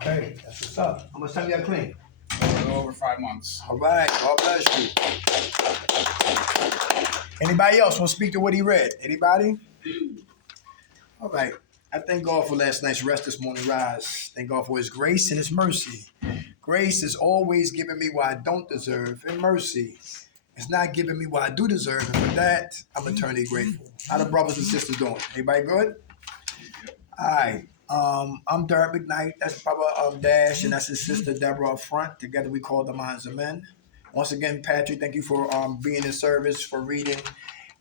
Okay, that's what's up. How much time you got clean? A little over 5 months. All right, God bless you. Anybody else want to speak to what he read? Anybody? All right. I thank God for last night's rest, this morning rise. Thank God for his grace and his mercy. Grace is always giving me what I don't deserve, and mercy is not giving me what I do deserve. And for that, I'm eternally grateful. How the brothers and sisters doing? Everybody good? All right. I'm Derek McKnight. That's Brother Dash, and that's his sister Deborah up front. Together we call the Minds of Men. Once again, Patrick, thank you for being in service, for reading,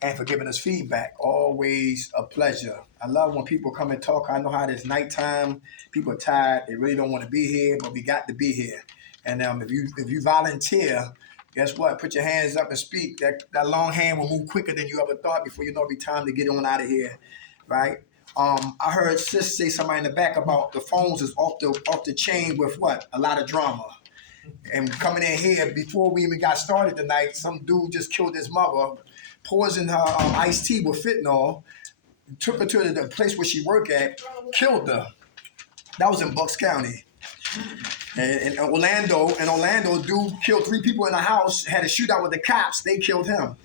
and for giving us feedback. Always a pleasure. I love when people come and talk. I know how it is nighttime. People are tired. They really don't want to be here, but we got to be here. And if you volunteer, guess what? Put your hands up and speak. That long hand will move quicker than you ever thought. Before you know, it'll be time to get on out of here, right? I heard Sis say somebody in the back about the phones is off the chain with what? A lot of drama. And coming in here, before we even got started tonight, some dude just killed his mother, poisoned her iced tea with fentanyl, took her to the place where she worked at, killed her. That was in Bucks County. And in Orlando, dude killed 3 people in a house, had a shootout with the cops. They killed him.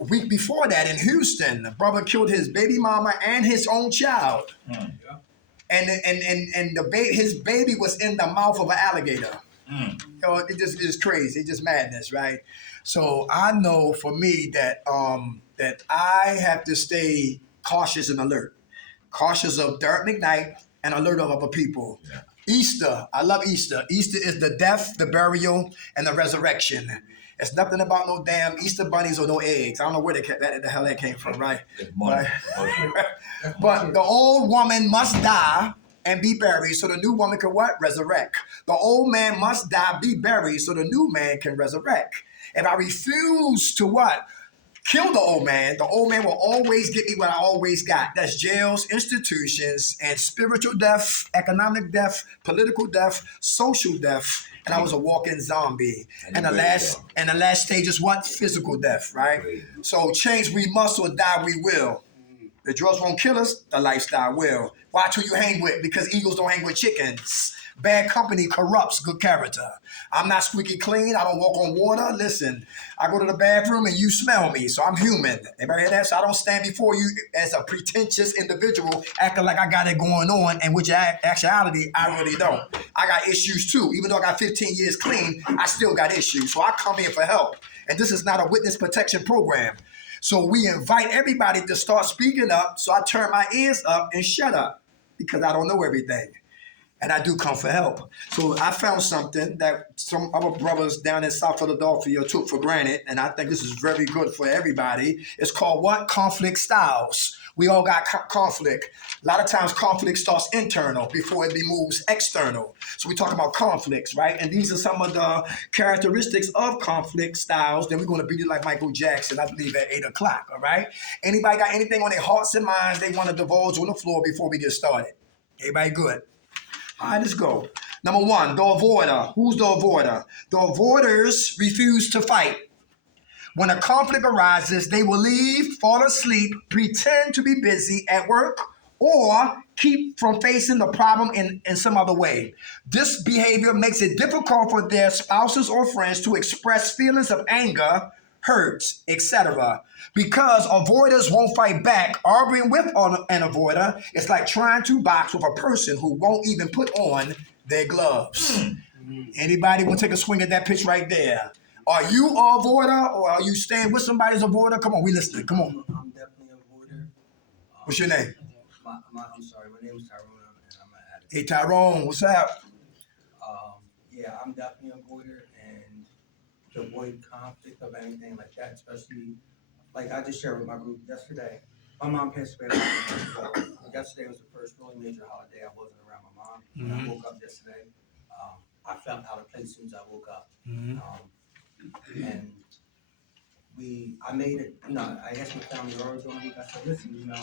A week before that in Houston, the brother killed his baby mama and his own child. Yeah. And his baby was in the mouth of an alligator. You know, it just is crazy. It's just madness, right? So I know for me that that I have to stay cautious and alert. Cautious of Derek McKnight and alert of other people. Yeah. Easter, I love Easter. Easter is the death, the burial, and the resurrection. It's nothing about no damn Easter bunnies or no eggs. I don't know where the hell that came from, right? But the old woman must die and be buried so the new woman can what? Resurrect. The old man must die, be buried so the new man can resurrect. If I refuse to what? Kill the old man will always get me what I always got. That's jails, institutions, and spiritual death, economic death, political death, social death, and I was a walking zombie. And the last stage is what? Physical death, right? So change we must or die we will. The drugs won't kill us, the lifestyle will. Watch who you hang with, because eagles don't hang with chickens. Bad company corrupts good character. I'm not squeaky clean. I don't walk on water. Listen, I go to the bathroom and you smell me, so I'm human. Everybody hear that? So I don't stand before you as a pretentious individual acting like I got it going on, and which actuality, I really don't. I got issues too. Even though I got 15 years clean, I still got issues. So I come here for help. And this is not a witness protection program. So we invite everybody to start speaking up. So I turn my ears up and shut up because I don't know everything. And I do come for help. So I found something that some other brothers down in South Philadelphia took for granted, and I think this is very good for everybody. It's called what? Conflict styles. We all got conflict. A lot of times conflict starts internal before it moves external. So we talk about conflicts, right? And these are some of the characteristics of conflict styles. Then we're going to beat it like Michael Jackson, I believe, at 8 o'clock, all right? Anybody got anything on their hearts and minds they want to divulge on the floor before we get started? Everybody good? All right, let's go. Number 1, the avoider. Who's the avoider? The avoiders refuse to fight. When a conflict arises, they will leave, fall asleep, pretend to be busy at work, or keep from facing the problem in some other way. This behavior makes it difficult for their spouses or friends to express feelings of anger, hurts, etc. Because avoiders won't fight back, arguing with an avoider is like trying to box with a person who won't even put on their gloves. Anybody want to take a swing at that pitch right there? Are you an avoider or are you staying with somebody's avoider? Come on, we listening. Come on. I'm definitely an avoider. What's your name? I'm sorry, my name is Tyrone, and I'm an addict. Hey, Tyrone, what's up? Yeah, I'm definitely an avoider, and to avoid conflict of anything like that, especially, like I just shared with my group yesterday. My mom passed away. Yesterday was the first really major holiday I wasn't around my mom. When I woke up yesterday, I felt out of place as soon as I woke up. And I made it, I asked my family earlier during the week, I said, listen,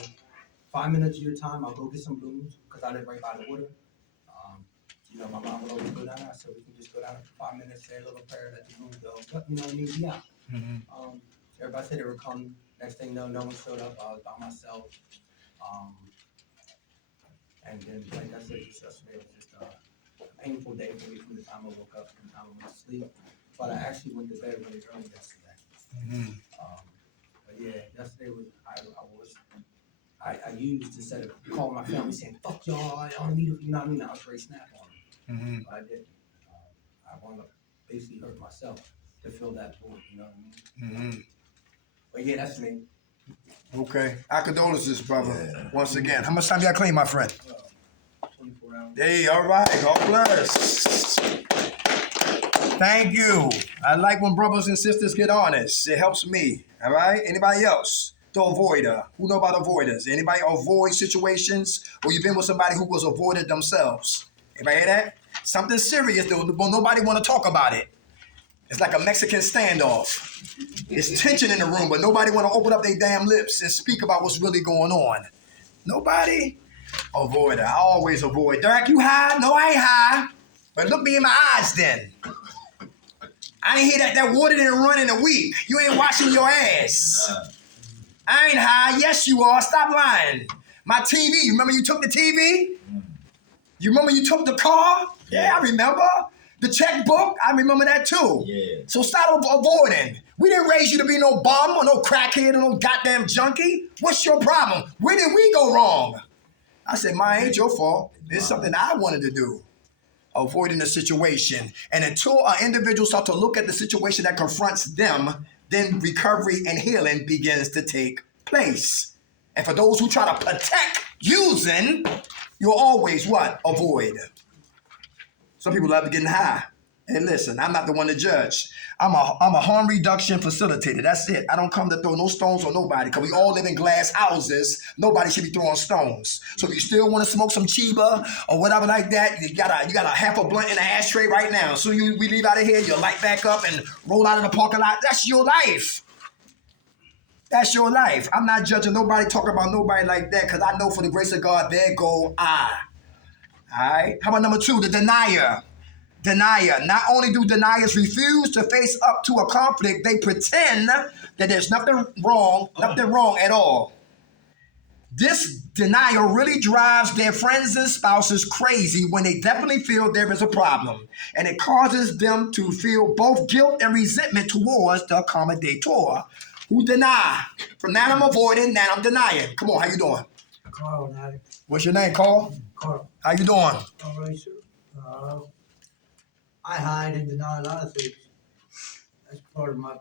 5 minutes of your time, I'll go get some blooms, because I live right by the water. My mom would always go down there, so we can just go down there for 5 minutes, say a little prayer, let the blooms go, but, be out. Everybody said they would come, next thing no one showed up, I was by myself. And then, like I said, just yesterday, it was just a painful day for me from the time I woke up to the time I went to sleep. But I actually went to bed really early yesterday. Mm-hmm. But yeah, yesterday was I used instead of calling my family saying fuck y'all, I don't need it, you know what I mean? I was ready to snap on them, Mm-hmm. but I didn't. I wanted to basically hurt myself to fill that void, you know what I mean? Mm-hmm. But yeah, that's me. Okay. Our condolences, brother. Once again. How much time you got clean, my friend? 24 hours. Hey, all right. God bless. Thank you. I like when brothers and sisters get honest. It helps me. All right. Anybody else? The avoider. Who know about avoiders? Anybody avoid situations, or you've been with somebody who was avoided themselves? Anybody hear that? Something serious though, but nobody want to talk about it. It's like a Mexican standoff. It's tension in the room, but nobody want to open up their damn lips and speak about what's really going on. Nobody? Avoider. I always avoid. Derek, you high? No, I ain't high. But look me in my eyes then. I didn't hear that water didn't run in a week. You ain't washing your ass. I ain't high. Yes, you are. Stop lying. My TV. You remember you took the TV? You remember you took the car? Yeah, I remember. The checkbook? I remember that too. Yeah. So stop avoiding. We didn't raise you to be no bum or no crackhead or no goddamn junkie. What's your problem? Where did we go wrong? I said, mine ain't your fault. It's something I wanted to do. Avoiding the situation. And until an individual starts to look at the situation that confronts them, then recovery and healing begins to take place. And for those who try to protect using, you'll always what? Avoid. Some people love getting high. And listen, I'm not the one to judge. I'm a harm reduction facilitator. That's it. I don't come to throw no stones on nobody because we all live in glass houses. Nobody should be throwing stones. So if you still want to smoke some Chiba or whatever like that, you got a half a blunt in the ashtray right now. So we leave out of here, you light back up and roll out of the parking lot. That's your life. That's your life. I'm not judging nobody, talking about nobody like that because I know for the grace of God, there go I. All right. How about number 2, the denier? Denier. Not only do deniers refuse to face up to a conflict, they pretend that there's nothing wrong at all. This denial really drives their friends and spouses crazy when they definitely feel there is a problem. And it causes them to feel both guilt and resentment towards the accommodator who deny. From now I'm avoiding, now I'm denying. Come on, how you doing? Carl, Natty. What's your name, Carl? Carl. How you doing? All right, sir. I hide and deny a lot of things. That's part of my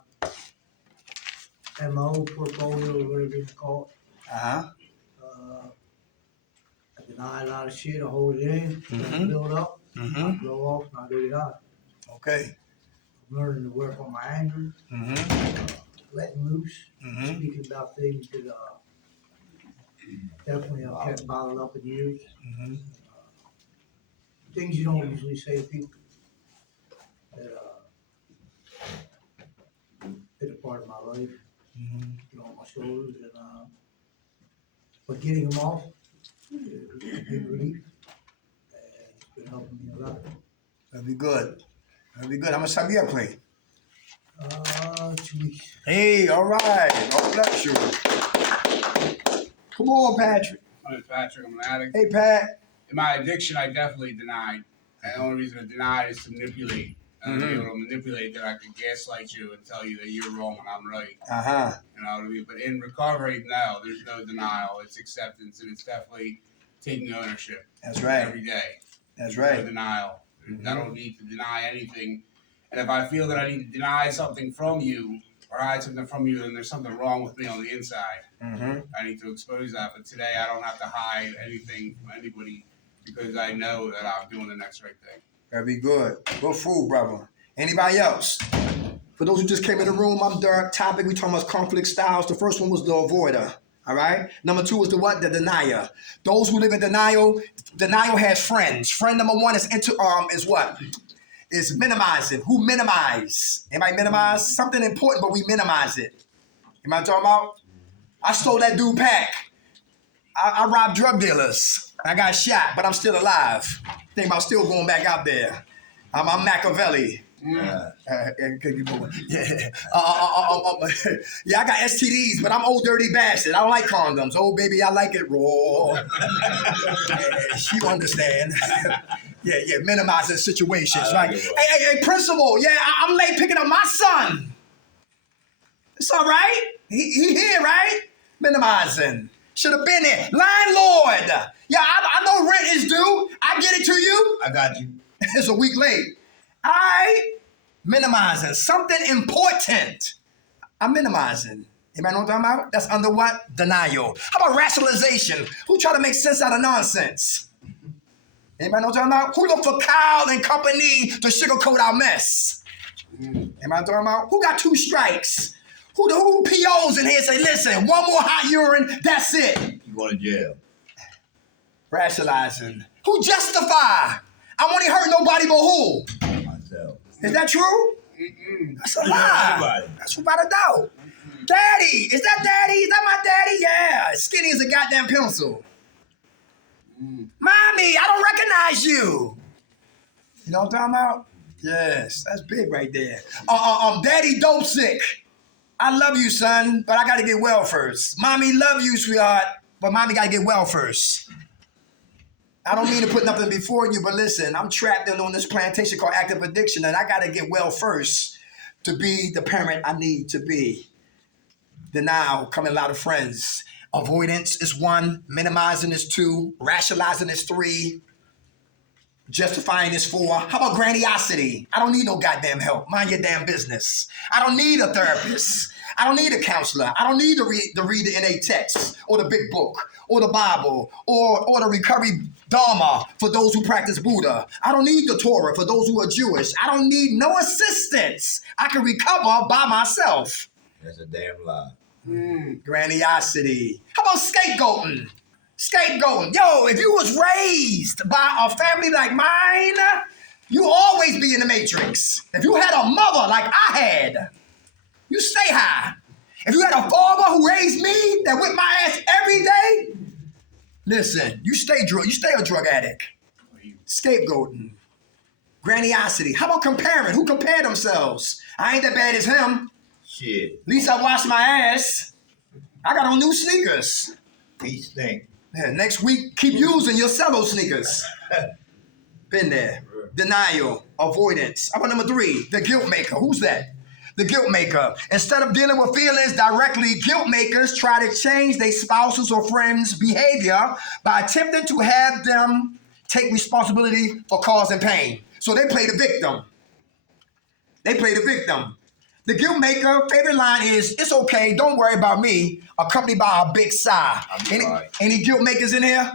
MO portfolio, or whatever you call it. Uh-huh. I deny a lot of shit. I hold it in, build up, I blow off, and I let it out. Okay. I'm learning to work on my anger, letting loose, speaking about things that definitely I've kept bottled up in years. Things you don't usually say to people that been a part of my life, on my shoulders, and but getting them off, it's been relief, and it's been helping me a lot. That'd be good. That'd be good. How much time you have played? 2 weeks. Hey, all right. God bless you. Come on, Patrick. My name's Patrick. I'm an addict. Hey, Pat. In my addiction, I definitely denied. And the only reason I denied is to manipulate. And to be able to manipulate that I could gaslight you and tell you that you're wrong and I'm right. Uh-huh. You know what I mean? But in recovery, no, there's no denial. It's acceptance, and it's definitely taking ownership. That's right. Every day. That's No right. denial. I don't need to deny anything. And if I feel that I need to deny something from you or hide something from you, then there's something wrong with me on the inside. I need to expose that. But today, I don't have to hide anything from anybody because I know that I'm doing the next right thing. That'd be good. Good food, brother. Anybody else? For those who just came in the room, I'm Dirk. Topic, we talking about conflict styles. The first one was the avoider. All right? Number 2 is the what? The denier. Those who live in denial has friends. Friend number 1 is what? Is minimizing. Who minimize? Anybody minimize? Something important, but we minimize it. You know what I'm talking about? I stole that dude pack. I robbed drug dealers. I got shot, but I'm still alive. Think about still going back out there. I'm Machiavelli. Yeah. Yeah, I got STDs, but I'm old dirty bastard. I don't like condoms. Oh, baby, I like it raw. You understand. minimizing situations, I right? like it, Hey, principal, yeah, I'm late picking up my son. It's all right. He here, right? Minimizing. Should have been there. Landlord. Yeah, I know rent is due. I get it to you. I got you. It's a week late. Minimizing. Something important. I'm minimizing. Anybody know what I'm talking about? That's under what? Denial. How about rationalization? Who try to make sense out of nonsense? Anybody know what I'm talking about? Who look for Kyle and company to sugarcoat our mess? Anybody know what I'm talking about? Who got 2 strikes? Who POs in here say, listen, one more hot urine, that's it. You going to jail. Rationalizing. Who justify? I won't even hurt nobody but who? Myself. Is that true? That's a lie. Everybody. That's without a doubt. Daddy, is that daddy? Is that my daddy? Yeah, skinny as a goddamn pencil. Mommy, I don't recognize you. You know what I'm talking about? Yes, that's big right there. Daddy dope sick. I love you, son, but I gotta get well first. Mommy love you, sweetheart, but mommy gotta get well first. I don't mean to put nothing before you, but listen, I'm trapped in on this plantation called active addiction, and I gotta get well first to be the parent I need to be. Denial, coming a lot of friends. Avoidance is 1, minimizing is 2, rationalizing is 3, justifying is 4. How about grandiosity? I don't need no goddamn help. Mind your damn business. I don't need a therapist. I don't need a counselor. I don't need to read the NA text or the big book or the Bible or the recovery Dharma for those who practice Buddha. I don't need the Torah for those who are Jewish. I don't need no assistance. I can recover by myself. That's a damn lie. Grandiosity. How about scapegoating? Scapegoating. Yo, if you was raised by a family like mine, you always be in the matrix. If you had a mother like I had, you stay high. If you had a father who raised me that whipped my ass every day, listen, you stay a drug addict. Scapegoating. Grandiosity. How about comparing? Who compare themselves? I ain't that bad as him. Shit. At least I washed my ass. I got on new sneakers. Feet stink. Yeah, next week, keep using your cello sneakers. Been there. Denial. Avoidance. How about number 3? The guilt maker. Who's that? The guilt maker. Instead of dealing with feelings directly, guilt makers try to change their spouses or friends' behavior by attempting to have them take responsibility for causing pain. So they play the victim. The guilt maker, favorite line is, it's okay, don't worry about me, accompanied by a big sigh. Any guilt makers in here?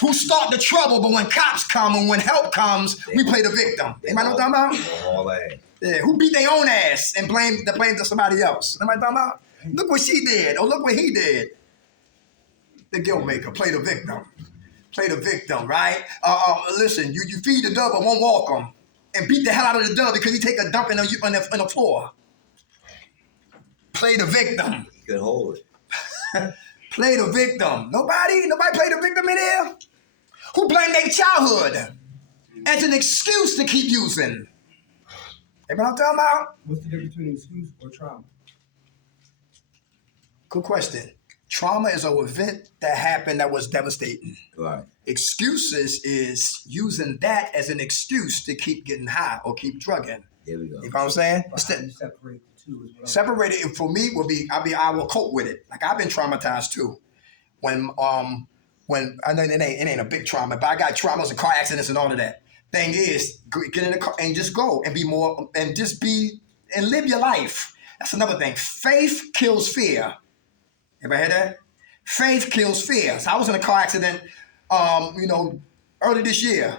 Who start the trouble, but when cops come and when help comes, we play the victim. Anybody know what I'm talking about? All that. Yeah, who beat their own ass and blame to somebody else? Anybody talking about? Look what she did, or look what he did. The guilt maker, play the victim, right? Listen, you feed the dove but won't walk them. And beat the hell out of the dove because you take a dump in the floor. Play the victim. You can hold it. Play the victim. Nobody play the victim in here? Who blame their childhood as an excuse to keep using? Everybody know what I'm talking about? What's the difference between excuse or trauma? Good question. Trauma is an event that happened that was devastating. Right. Excuses is using that as an excuse to keep getting high or keep drugging. There we go. You know what I'm saying? But how do you separate the two as well? Separate it for me would be I will cope with it. Like I've been traumatized too. When I know it ain't a big trauma, but I got traumas and car accidents and all of that. Thing is, get in the car and just go and be more and just be and live your life. That's another thing. Faith kills fear. Everybody hear that? Faith kills fear. So I was in a car accident, early this year.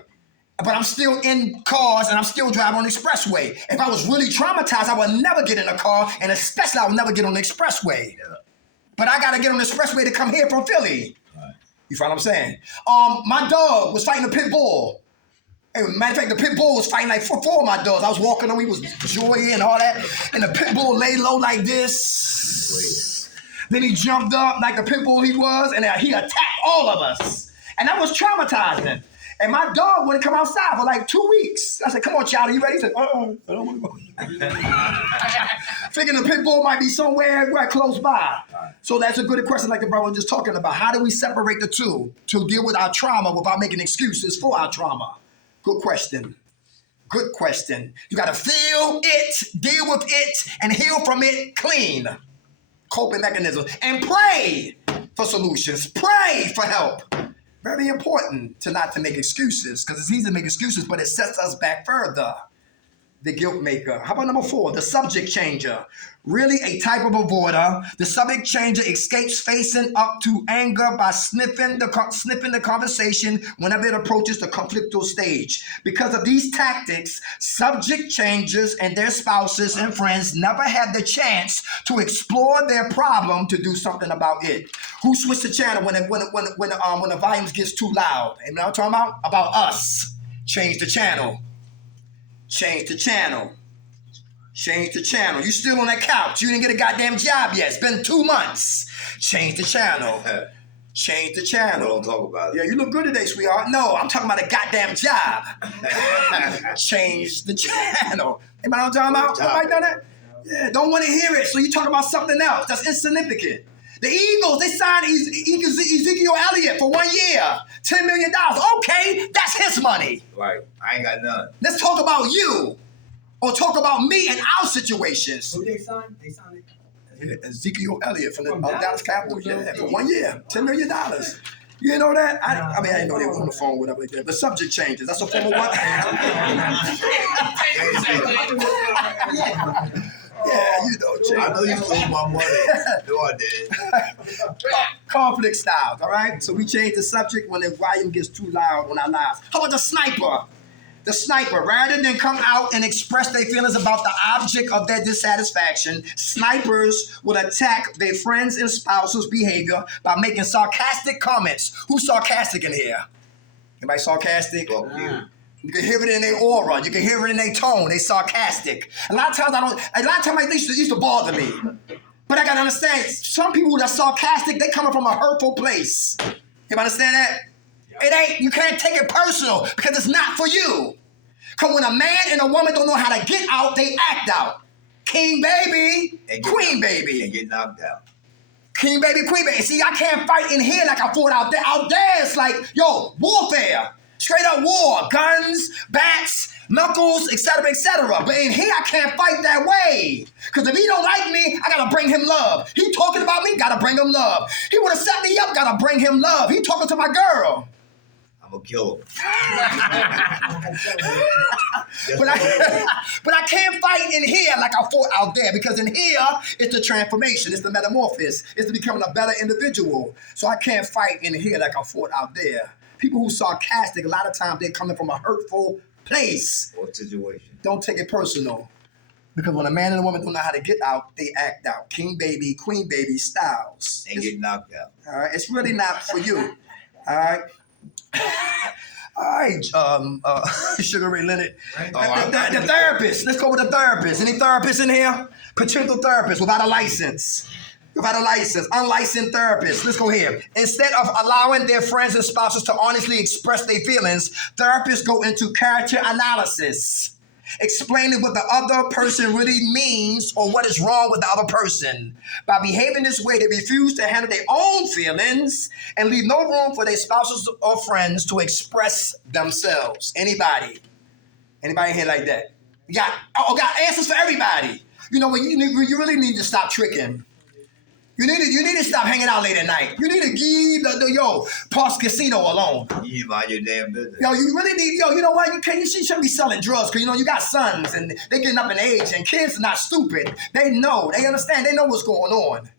But I'm still in cars and I'm still driving on the expressway. If I was really traumatized, I would never get in a car, and especially I would never get on the expressway. Yeah. But I gotta get on the expressway to come here from Philly. Right. You follow what I'm saying? My dog was fighting a pit bull. Matter of fact, the pit bull was fighting like four of my dogs. I was walking on, he was Joy and all that, and the pit bull lay low like this. Then he jumped up like the pit bull he was, and he attacked all of us. And that was traumatizing. And my dog wouldn't come outside for like 2 weeks. I said, come on, child, are you ready? He said, I don't want to go. Thinking the pit bull might be somewhere right close by. So that's a good question like the brother was just talking about. How do we separate the two to deal with our trauma without making excuses for our trauma? Good question. Good question. You got to feel it, deal with it, and heal from it clean. Coping mechanisms. And pray for solutions. Pray for help. Very important not to make excuses, because it's easy to make excuses, but it sets us back further. The guilt maker. How about number 4? The subject changer. Really a type of avoider. The subject changer escapes facing up to anger by sniffing the conversation whenever it approaches the conflictual stage. Because of these tactics, subject changers and their spouses and friends never have the chance to explore their problem to do something about it. Who switched the channel when the volumes gets too loud? You know what I'm talking about? About us. Change the channel. Change the channel. Change the channel. You still on that couch. You didn't get a goddamn job yet. It's been 2 months. Change the channel. Change the channel. Don't talk about it. Yeah, you look good today, sweetheart. No, I'm talking about a goddamn job. Change the channel. Anybody know what I'm talking about? Anybody done that? Yeah, don't want to hear it, so you talk about something else that's insignificant. The Eagles, they signed Ezekiel Elliott for 1 year, $10 million. Okay, that's his money. Right. I ain't got none. Let's talk about you, or talk about me and our situations. Who they signed? They signed it. Ezekiel Elliott from the Dallas Cowboys, yeah, for 1 year, $10 million. You didn't know that? I mean, I didn't know they were on the phone, whatever like that. The subject changes. That's a form of what? Yeah, you know, Jay. I know you stole my money. No, I did. Conflict styles, all right? So we change the subject when the volume gets too loud on our lives. How about the sniper? The sniper, rather than come out and express their feelings about the object of their dissatisfaction, snipers will attack their friends and spouses' behavior by making sarcastic comments. Who's sarcastic in here? Anybody sarcastic? Fuck you. You can hear it in their aura. You can hear it in their tone. They sarcastic. A lot of times it used to bother me. But I gotta understand, some people that are sarcastic, they coming from a hurtful place. You understand that? It ain't, you can't take it personal because it's not for you. Because when a man and a woman don't know how to get out, they act out. King baby, queen baby. And get knocked out. King baby, queen baby. See, I can't fight in here like I fought out there. Out there, it's like, yo, warfare. Straight up war. Guns, bats, knuckles, etc., etc. But in here, I can't fight that way. Because if he don't like me, I got to bring him love. He talking about me, got to bring him love. He would have set me up, got to bring him love. He talking to my girl. I'm going to kill him. But I can't fight in here like I fought out there, because in here, it's the transformation, it's the metamorphosis, it's the becoming a better individual. So I can't fight in here like I fought out there. People who sarcastic, a lot of times they're coming from a hurtful place. What situation? Don't take it personal. Because when a man and a woman don't know how to get out, they act out. King baby, queen baby styles. And get knocked out. All right, it's really not for you. All right. All right, Sugar Ray Leonard. The therapist. Let's go with the therapist. Any therapists in here? Potential therapist without a license. Without a license, unlicensed therapists. Let's go here. Instead of allowing their friends and spouses to honestly express their feelings, therapists go into character analysis, explaining what the other person really means or what is wrong with the other person. By behaving this way, they refuse to handle their own feelings and leave no room for their spouses or friends to express themselves. Anybody in here like that? Got answers for everybody. You know what? You really need to stop tricking. You need to stop hanging out late at night. You need to leave the Parks Casino alone. You mind your damn business. Yo, you really need, you know what? You shouldn't be selling drugs because, you got sons and they getting up in age, and kids are not stupid. They know. They understand. They know what's going on. You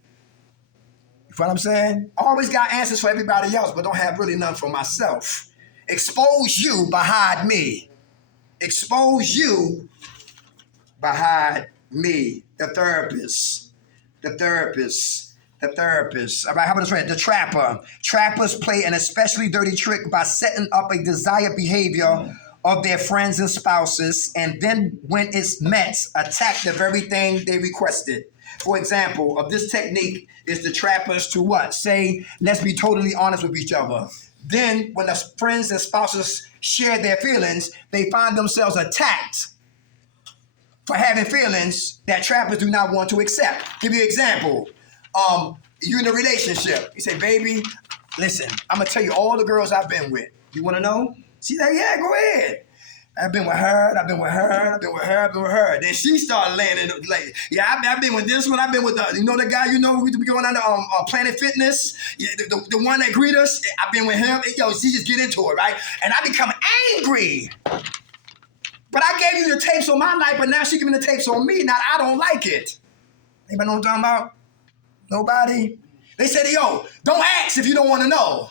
know what I'm saying? I always got answers for everybody else, but don't have really none for myself. Expose you behind me. Expose you behind me. The therapist. The therapist. The therapist. All right, how about this right? The trapper. Trappers play an especially dirty trick by setting up a desired behavior of their friends and spouses, and then when it's met, attack the very thing they requested. For example, of this technique is the trappers to what? Say, let's be totally honest with each other. Then, when the friends and spouses share their feelings, they find themselves attacked for having feelings that trappers do not want to accept. Give you an example. You in a relationship. You say, baby, listen, I'm gonna tell you all the girls I've been with. You wanna know? She's like, yeah, go ahead. I've been with her, I've been with her, I've been with her, I've been with her. Then she started landing like, yeah, I've been with this one, I've been with the, you know the guy, you know, we be going on the Planet Fitness, yeah, the one that greet us, I've been with him. Yo, she just get into it, right? And I become angry. But I gave you the tapes on my life, but now she giving the tapes on me. Now I don't like it. Anybody know what I'm talking about? Nobody? They said, yo, don't ask if you don't want to know.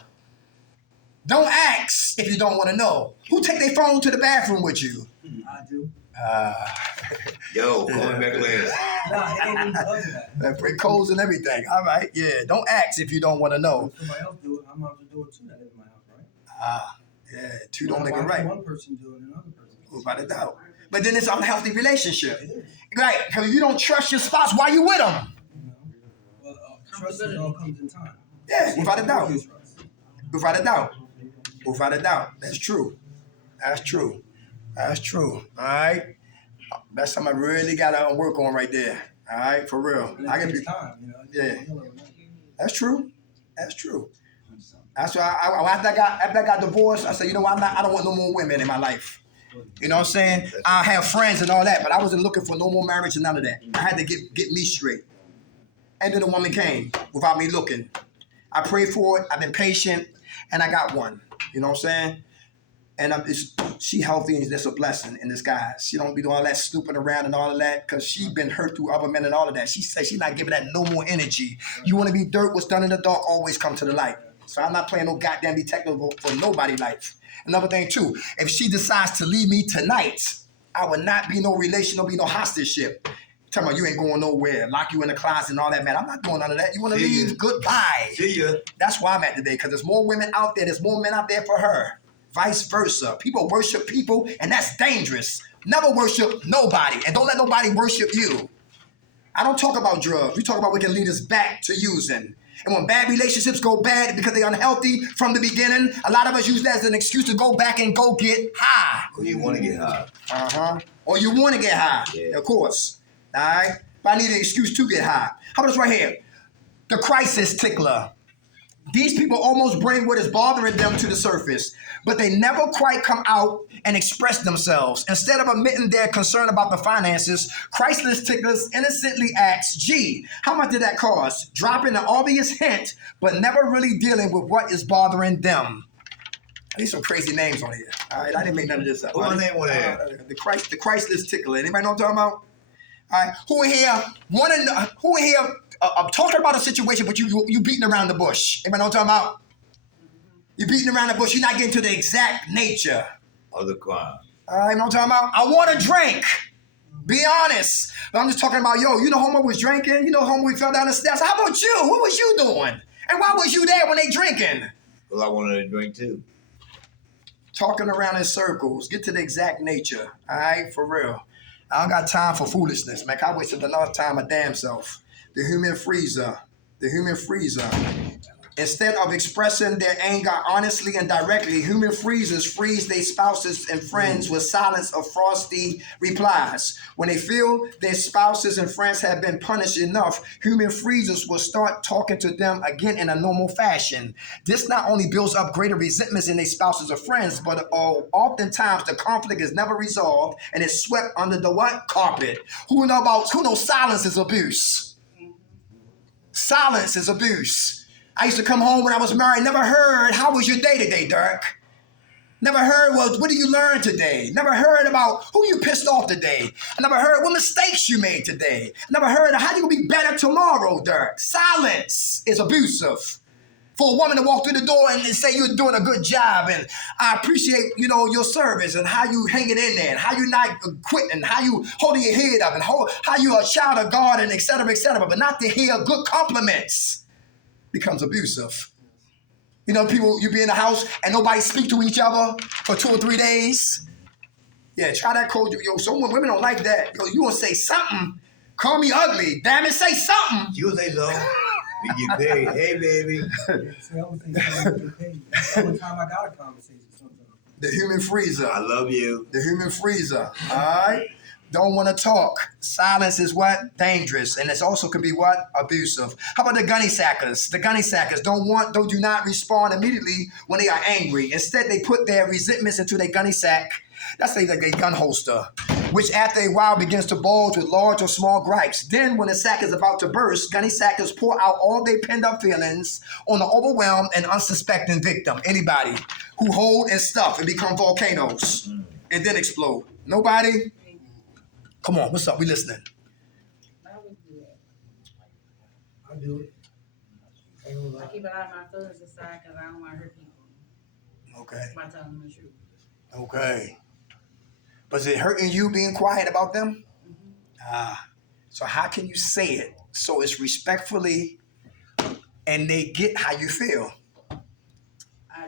Don't ask if you don't want to know. Who take their phone to the bathroom with you? I do. Yo, call me back later. Nah, it ain't even because of that. Break codes and everything. All right, yeah. Don't ask if you don't want to know. If somebody else do it, I'm out to do it too. That live in my house, right? Yeah, two don't make it Why right. one person do it and another person? Without a doubt. But then it's an unhealthy relationship. It is. Right, because you don't trust your spouse. Why you with them? You know? Well, trust it all comes in time. Yeah, without a doubt. Trust. Without a doubt. Without a doubt. That's true. That's true. That's true. All right? That's something I really got to work on right there. All right? For real. And I it can takes be. time, you know? Yeah. That's true. That's true. That's why after I got divorced, I said, you know what? I don't want no more women in my life. You know what I'm saying? I have friends and all that, but I wasn't looking for no more marriage and none of that. I had to get me straight. And then the woman came without me looking. I prayed for it. I've been patient, and I got one. You know what I'm saying? And she healthy, and that's a blessing in disguise. She don't be doing all that snooping around and all of that because she been hurt through other men and all of that. She said she's not giving that no more energy. You want to be dirt, what's done in the dark always come to the light. So I'm not playing no goddamn detective for nobody's life. Another thing too, if she decides to leave me tonight, I will not be no relation, no hostage ship. Tell me you ain't going nowhere, lock you in the closet and all that, man. I'm not doing none of that. You want to leave? Goodbye. See ya. That's where I'm at today, because there's more women out there, there's more men out there for her. Vice versa. People worship people, and that's dangerous. Never worship nobody, and don't let nobody worship you. I don't talk about drugs. We talk about what can lead us back to using. And when bad relationships go bad because they're unhealthy from the beginning, a lot of us use that as an excuse to go back and go get high. Or you want to get high. Or you want to get high, Yeah. of course. All right? But I need an excuse to get high. How about this right here? The crisis tickler. These people almost bring what is bothering them to the surface, but they never quite come out and express themselves. Instead of admitting their concern about the finances, crisis ticklers innocently ask, gee, how much did that cost? Dropping an obvious hint, but never really dealing with what is bothering them. I need some crazy names on here. All right, I didn't make none of this up. Put my name on there. The crisis tickler. Anybody know what I'm talking about? All right, who in here I'm talking about a situation, but you beating around the bush. Anybody know what I'm talking about? You're beating around the bush. You're not getting to the exact nature Of the crime. all right, you know what I'm talking about? I want a drink. Be honest. But I'm just talking about, yo, you know Homer was drinking? You know Homer fell down the steps? How about you? What was you doing? And why was you there when they drinking? Well, I wanted a drink too. Talking around in circles. Get to the exact nature. All right? For real. I don't got time for foolishness, man. I wasted enough time my damn self. The human freezer. Instead of expressing their anger honestly and directly, human freezers freeze their spouses and friends with silence or frosty replies. When they feel their spouses and friends have been punished enough, human freezers will start talking to them again in a normal fashion. This not only builds up greater resentments in their spouses or friends, but oftentimes the conflict is never resolved and is swept under the what? Carpet. Who knows silence is abuse? Silence is abuse. I used to come home when I was married, never heard, how was your day today, Dirk? Never heard, well, what did you learn today? Never heard about who you pissed off today. I never heard what mistakes you made today. Never heard how you gonna be better tomorrow, Dirk. Silence is abusive. For a woman to walk through the door and say you're doing a good job and I appreciate, your service and how you hanging in there and how you not quitting, how you holding your head up and how you a child of God and et cetera, but not to hear good compliments becomes abusive. People, you be in the house and nobody speak to each other for 2 or 3 days. Yeah, try that code. Some women don't like that. You gonna say something, call me ugly. Damn it, say something. You say so. We get paid. Hey, baby. See, I would think you get paid. Every time I got a conversation, sometimes. The human freezer. I love you. The human freezer. All right? Don't want to talk. Silence is what? Dangerous. And it also can be what? Abusive. How about the gunny sackers? The gunny sackers do not respond immediately when they are angry. Instead, they put their resentments into their gunny sack. That's like a gun holster, which after a while begins to bulge with large or small gripes. Then when the sack is about to burst, gunny sackers pour out all their pent up feelings on the overwhelmed and unsuspecting victim. Anybody who hold and stuff and become volcanoes and then explode. Nobody? Come on, what's up? We listening. I do it. I ain't gonna I lie. keep a lot of my feelings inside because I don't want to hurt people Okay. by telling them the truth. Okay. But is it hurting you being quiet about them? So how can you say it so it's respectfully and they get how you feel? I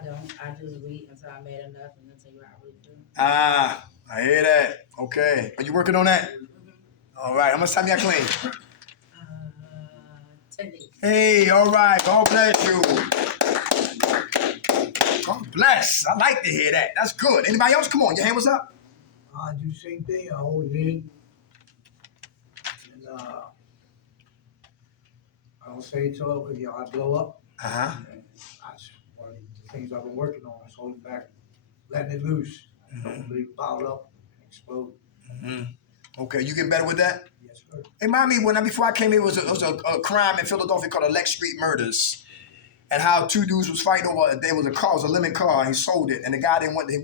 don't. I just wait until I made enough and then tell you how I really feel. I hear that. Okay. Are you working on that? All right. How much time you got clean? 10 days. Hey, all right. God bless you. God bless. I like to hear that. That's good. Anybody else? Come on. Your hand was up. I do the same thing. I hold it in. And I don't say it till I blow up. Uh-huh. And that's one of the things I've been working on. Is holding back, letting it loose. Don't leave it bottled up and explode. Okay. You getting better with that? Yes, sir. Hey, mommy, before I came here, it was a crime in Philadelphia called Lex Street Murders. And how two dudes was fighting over, there was a lemon car, and he sold it, and the guy he wanted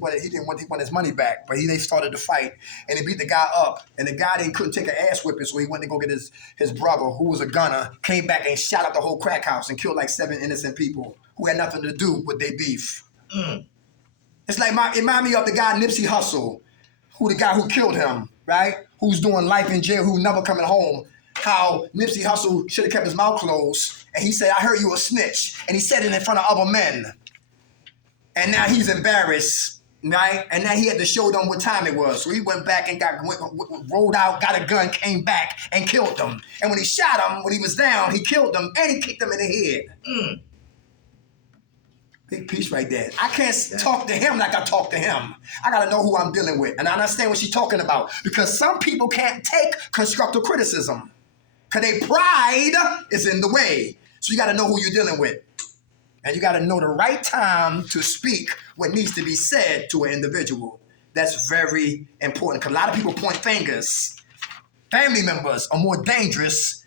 his money back, but they started to fight, and he beat the guy up, and the guy couldn't take an ass whipping, so he went to go get his brother, who was a gunner, came back and shot up the whole crack house and killed like 7 innocent people who had nothing to do with their beef. It's like, it reminded me of the guy Nipsey Hussle, the guy who killed him, right? Who's doing life in jail, who never coming home. How Nipsey Hussle should have kept his mouth closed, and he said, "I heard you a snitch," and he said it in front of other men. And now he's embarrassed, right? And now he had to show them what time it was. So he went back and rolled out, got a gun, came back and killed them. And when he shot him, when he was down, he killed them and he kicked him in the head. Big piece right there. I can't talk to him like I talk to him. I gotta know who I'm dealing with. And I understand what she's talking about. Because some people can't take constructive criticism. Because their pride is in the way. So you gotta know who you're dealing with. And you gotta know the right time to speak what needs to be said to an individual. That's very important. Because a lot of people point fingers. Family members are more dangerous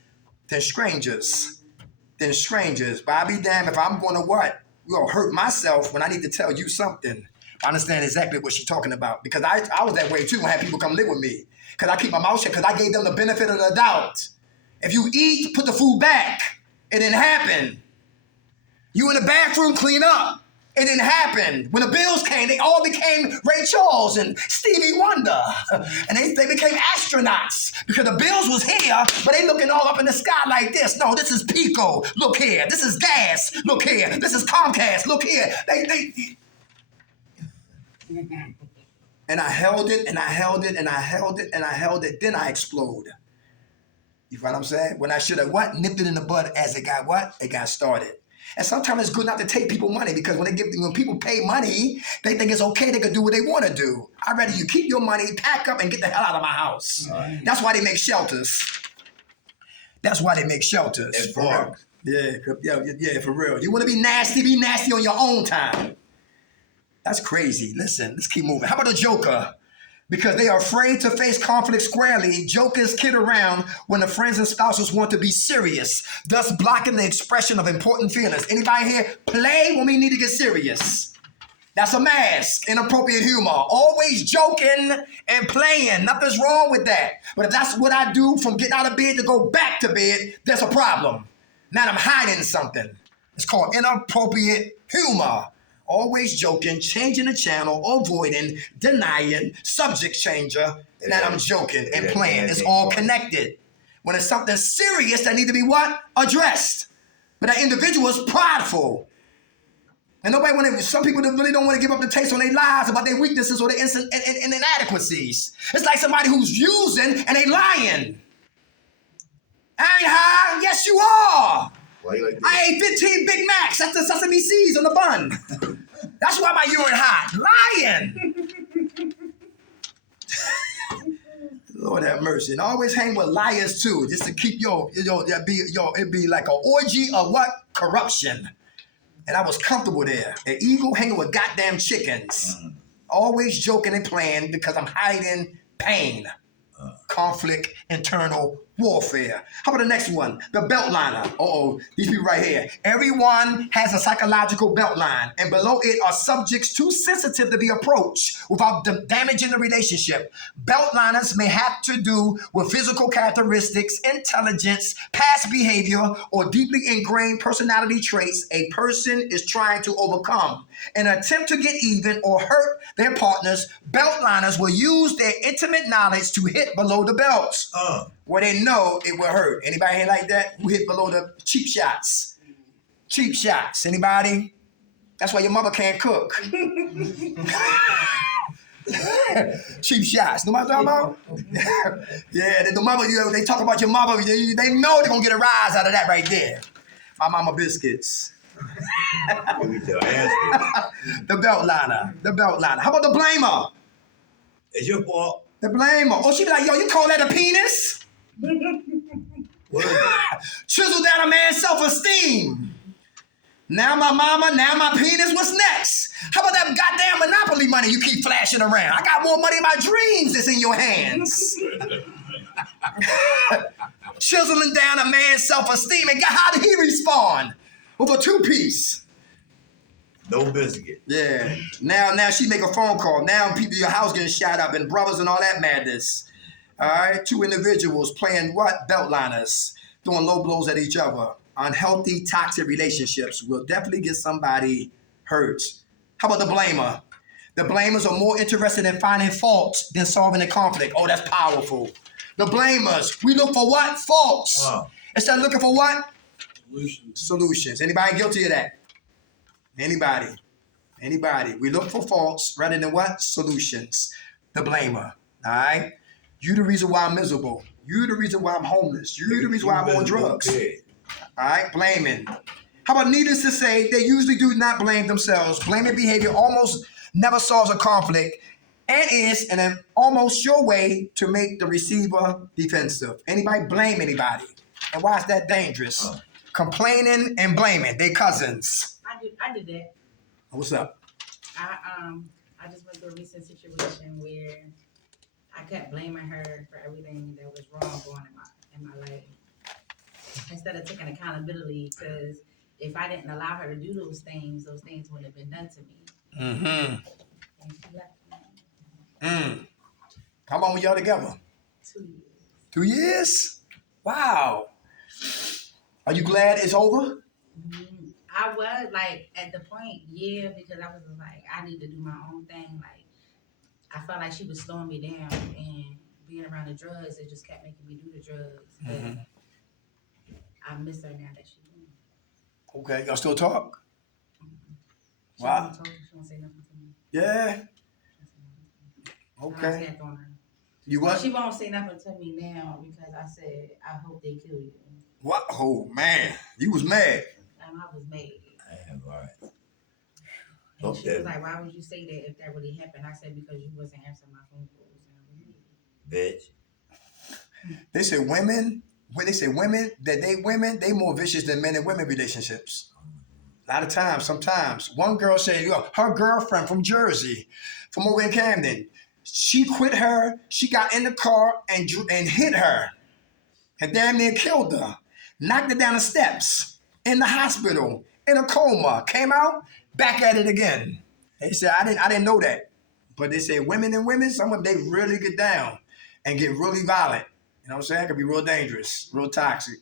than strangers. But I'll be damned if I'm gonna what? Hurt myself when I need to tell you something. I understand exactly what she's talking about. Because I was that way too when I had people come live with me. Because I keep my mouth shut because I gave them the benefit of the doubt. If you eat, put the food back. It didn't happen. You in the bathroom, clean up. It didn't happen. When the bills came, they all became Ray Charles and Stevie Wonder. And they became astronauts because the bills was here, but they looking all up in the sky like this. No, this is Pico. Look here. This is gas. Look here. This is Comcast. Look here. And I held it, and I held it, and I held it, and I held it. Then I explode. You know what I'm saying? When I should have what? Nipped it in the bud as it got what? It got started. And sometimes it's good not to take people money because when people pay money, they think it's okay. They can do what they want to do. I'd rather you keep your money, pack up, and get the hell out of my house. Right. That's why they make shelters. It's for Yeah, for real. You want to be nasty on your own time. That's crazy. Listen, let's keep moving. How about the Joker? Because they are afraid to face conflict squarely, jokers kid around when the friends and spouses want to be serious, thus blocking the expression of important feelings. Anybody here play when we need to get serious? That's a mask, inappropriate humor, always joking and playing. Nothing's wrong with that. But if that's what I do from getting out of bed to go back to bed, there's a problem. Now I'm hiding something. It's called inappropriate humor. Always joking, changing the channel, avoiding, denying, subject changer. That I'm joking and playing. It's all connected. When it's something serious that need to be what? Addressed. But that individual is prideful. And some people really don't want to give up the taste on their lives about their weaknesses or their inadequacies. It's like somebody who's using and they lying. I ain't high. Yes, you are. Why you like that? I ate 15 Big Macs. That's the sesame seeds on the bun. That's why my urine hot. Lying. Lord have mercy. And always hang with liars too, just to keep it'd be like an orgy of what? Corruption. And I was comfortable there. An eagle hanging with goddamn chickens. Always joking and playing because I'm hiding pain. Conflict, internal warfare. How about the next one? The belt liner. These people right here. Everyone has a psychological belt line, and below it are subjects too sensitive to be approached without damaging the relationship. Belt liners may have to do with physical characteristics, intelligence, past behavior, or deeply ingrained personality traits a person is trying to overcome. In an attempt to get even or hurt their partners, belt liners will use their intimate knowledge to hit below the belts. Where they know it will hurt. Anybody here like that? Who hit below the cheap shots? Cheap shots. Anybody? That's why your mother can't cook. Cheap shots. Know what I'm talking about? Yeah, the mother, they talk about your mother. They know they're going to get a rise out of that right there. My mama biscuits. The belt liner. The belt liner. How about the blamer? It's your fault. The blamer. Oh, she be like, yo, you call that a penis? What is it? Chisel down a man's self-esteem. Now my mama, now my penis, what's next? How about that goddamn Monopoly money you keep flashing around? I got more money in my dreams that's in your hands. Chiseling down a man's self-esteem, and how did he respond? With a 2-piece. No biscuit. Yeah. Now she make a phone call. Now people, your house getting shot up and brothers and all that madness. All right. 2 individuals playing what? Belt liners. Throwing low blows at each other. Unhealthy, toxic relationships will definitely get somebody hurt. How about the blamer? The blamers are more interested in finding faults than solving the conflict. Oh, that's powerful. The blamers, we look for what? Faults. Instead of looking for what? Solutions. Anybody guilty of that? Anybody? We look for faults rather than what? Solutions. The blamer. All right? You the reason why I'm miserable. You the reason why I'm homeless. You the reason why I'm on drugs. All right? Blaming. How about needless to say, they usually do not blame themselves. Blaming behavior almost never solves a conflict and is an almost sure way to make the receiver defensive. Anybody blame anybody. And why is that dangerous? Complaining and blaming. They cousins. I did that. What's up? I just went through a recent situation where I kept blaming her for everything that was wrong going in my life. Instead of taking accountability, because if I didn't allow her to do those things wouldn't have been done to me. Mm-hmm. And she left me. How long were y'all together? 2 years. 2 years? Wow. Are you glad it's over? I was like at the point, yeah, because I was just like, I need to do my own thing. Like, I felt like she was slowing me down, and being around the drugs, it just kept making me do the drugs. But I miss her now that she's gone. Okay, y'all still talk? She Wow. won't talk, she won't say nothing to me. Yeah. I Okay. snapped on her. You what? She won't say nothing to me now because I said, I hope they kill you. What? Oh man, you was mad. And I was mad. Damn, all right. And she Okay. was like, why would you say that if that really happened? I said, because you wasn't answering my phone calls. And I was mad. Bitch. They say women, when they say women, they more vicious than men and women relationships. A lot of times, sometimes. One girl said, her girlfriend from Jersey, from over in Camden, she quit her, she got in the car and hit her. And damn near killed her. Knocked her down the steps, in the hospital, in a coma, came out, back at it again. They said, I didn't know that. But they say women and women, some of them, they really get down and get really violent. You know what I'm saying? It could be real dangerous, real toxic.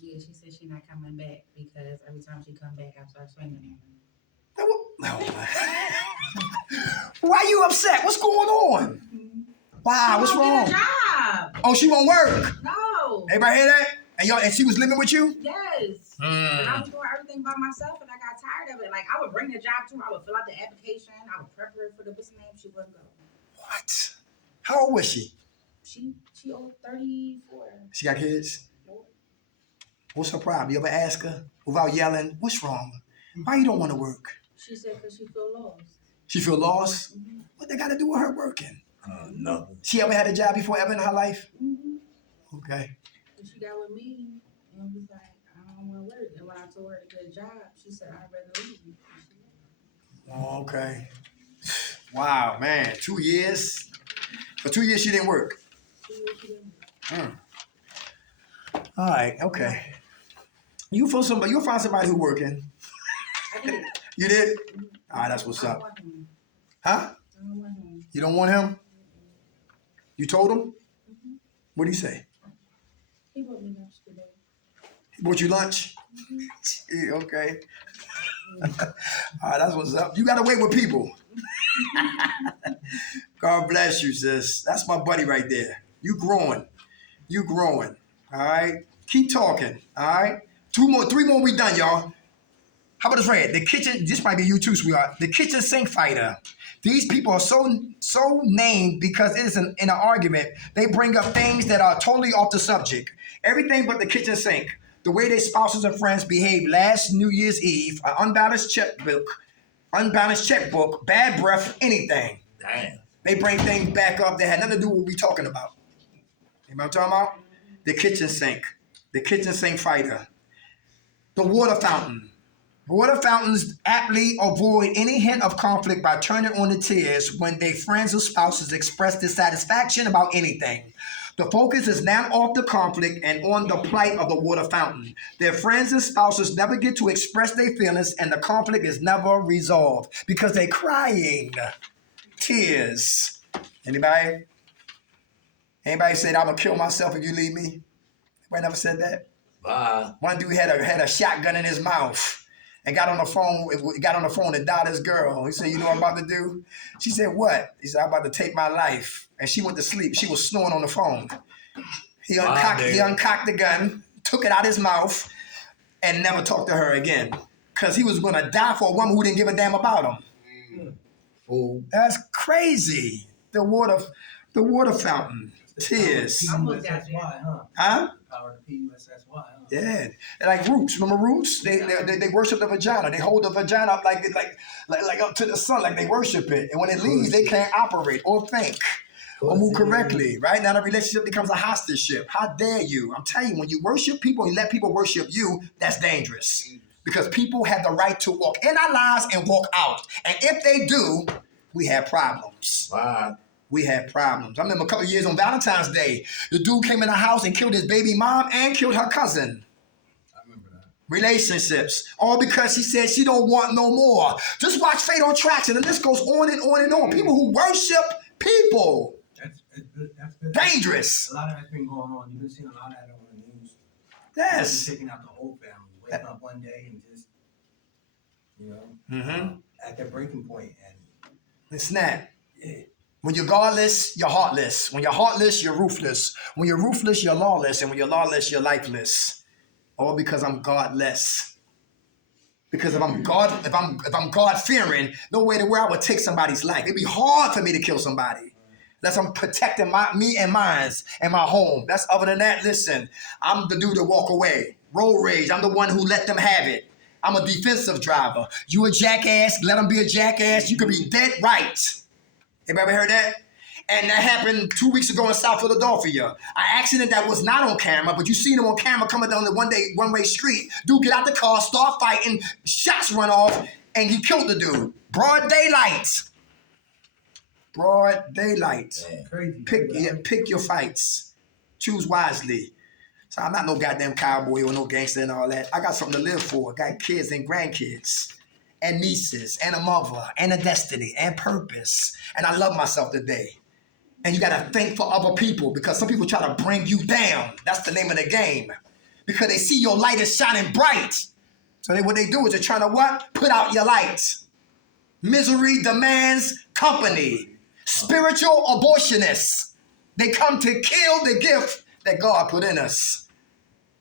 Yeah, she said she's not coming back because every time she come back, I start swinging on her. Why you upset? What's going on? Wow, what's She won't wrong? get a job. Oh, she won't work. No. Everybody hear that? And she was living with you? Yes. And I was doing everything by myself, and I got tired of it. Like, I would bring the job to her. I would fill out the application. I would prep her for the what's name. She wouldn't go. What? How old was she? She old 34. She got kids? What's her problem? You ever ask her without yelling, what's wrong? Why you don't want to work? She said because she feel lost. She feel lost? What they got to do with her working? Nothing. She ever had a job before ever in her life? Okay. And she got with me and was like, I don't want to work. And when I told her to get a job, she said, I'd rather leave. Oh, okay. Wow, man. 2 years? For 2 years she didn't work. 2 years she didn't work. All right, okay. You'll find somebody who working. I did. You did? All right, that's what's I don't up. want him. Huh? I don't want him. You don't want him? You told him? What'd he say? He bought me lunch today. He bought you lunch? Yeah, okay. All right, that's what's up. You gotta wait with people. God bless you, sis. That's my buddy right there. You growing. You growing. All right? Keep talking. All right? 3 more, we done, y'all. How about this right here? The kitchen, this might be you too, sweetheart. The kitchen sink fighter. These people are so named because it is in an argument. They bring up things that are totally off the subject. Everything but the kitchen sink. The way their spouses and friends behaved last New Year's Eve, an unbalanced checkbook, bad breath, anything. Damn. They bring things back up that had nothing to do with what we're talking about. You know what I'm talking about? The kitchen sink. The kitchen sink fighter. The water fountain. Water fountains aptly avoid any hint of conflict by turning on the tears when their friends or spouses express dissatisfaction about anything. The focus is now off the conflict and on the plight of the water fountain. Their friends and spouses never get to express their feelings and the conflict is never resolved because they're crying. Tears. Anybody? Anybody said, I'm going to kill myself if you leave me? Anybody never said that? Bye. One dude had a shotgun in his mouth and got on the phone and dialed his girl. He said, you know what I'm about to do? She said, what? He said, I'm about to take my life. And she went to sleep. She was snoring on the phone. He uncocked the gun, took it out his mouth, and never talked to her again. Because he was going to die for a woman who didn't give a damn about him. Fool. That's crazy. The water fountain. Tears. PUSSY, huh? Huh? Power to PUSSY, huh? Yeah, they're like roots. Remember roots? They worship the vagina. They hold the vagina up like up to the sun, like they worship it. And when it leaves, they can't operate or think or move correctly. Right now, the relationship becomes a hostage ship. How dare you? I'm telling you, when you worship people and you let people worship you, that's dangerous. Because people have the right to walk in our lives and walk out. And if they do, we have problems. Bye. We had problems. I remember a couple of years on Valentine's Day, the dude came in the house and killed his baby mom and killed her cousin. I remember that. Relationships, all because she said she don't want no more. Just watch Fatal Attraction, and this goes on and on and on. People who worship people. That's good. Dangerous. A lot of that's been going on. You've been seeing a lot of that on the news. Yes. Taking out the whole family, waking up one day and just, at their breaking point. And It's not. When you're godless, you're heartless. When you're heartless, you're ruthless. When you're ruthless, you're lawless. And when you're lawless, you're lifeless. All because I'm godless. Because if I'm God-fearing, no way to where I would take somebody's life. It'd be hard for me to kill somebody. Unless I'm protecting me and mine and my home. That's other than that, listen, I'm the dude that walk away. Road rage, I'm the one who let them have it. I'm a defensive driver. You a jackass, let them be a jackass. You could be dead right. Anybody heard that? And that happened 2 weeks ago in South Philadelphia. An accident that was not on camera, but you seen him on camera coming down the one-way street. Dude get out the car, start fighting, shots run off, and he killed the dude. Broad daylight. Broad daylight. crazy. Pick your fights. Choose wisely. So I'm not no goddamn cowboy or no gangster and all that. I got something to live for. I got kids and grandkids. And nieces, and a mother, and a destiny, and purpose. And I love myself today. And you gotta think for other people because some people try to bring you down. That's the name of the game. Because they see your light is shining bright. So what they do is they're trying to what? Put out your light. Misery demands company. Spiritual abortionists. They come to kill the gift that God put in us.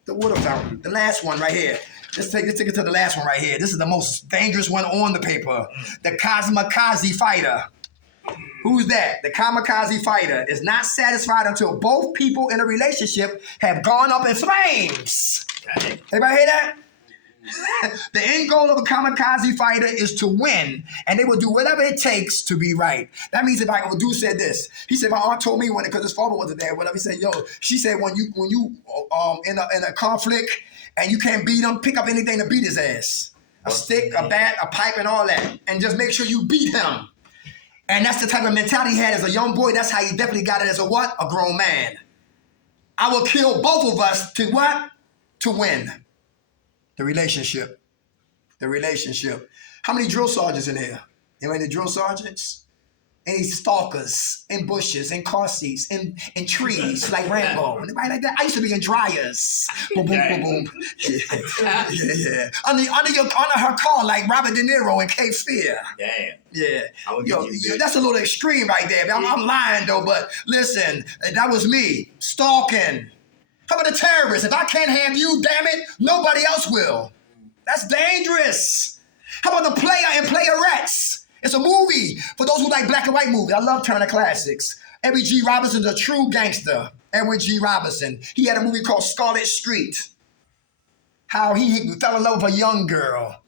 The water fountain, the last one right here. Let's take it to the last one right here. This is the most dangerous one on the paper. The kamikaze fighter. Who's that? The kamikaze fighter is not satisfied until both people in a relationship have gone up in flames. Everybody hear that? The end goal of a kamikaze fighter is to win, and they will do whatever it takes to be right. That means if a dude said this, he said, my aunt told me when, because his father wasn't there, whatever. He said, yo, she said when you in a conflict and you can't beat him, pick up anything to beat his ass, a stick, a bat, a pipe, and all that, and just make sure you beat him. And that's the type of mentality he had as a young boy. That's how he definitely got it as a what? A grown man. I will kill both of us to what? To win. The relationship. The relationship. How many drill sergeants in here? Any drill sergeants? Any stalkers in bushes, in car seats, in trees like Rambo? Anybody like that? I used to be in dryers. Boom, boom, boom, boom. Yeah. Under her car like Robert De Niro in Cape Fear. Damn. Yeah. I would Yo, get you, bitch. that's a little extreme right there. I'm lying though, but listen, that was me stalking. How about the terrorists? If I can't have you, damn it, nobody else will. That's dangerous. How about the player and playerettes? It's a movie for those who like black and white movies. I love Turner Classics. Edward G. Robinson's a true gangster. Edward G. Robinson. He had a movie called Scarlet Street. How he fell in love with a young girl.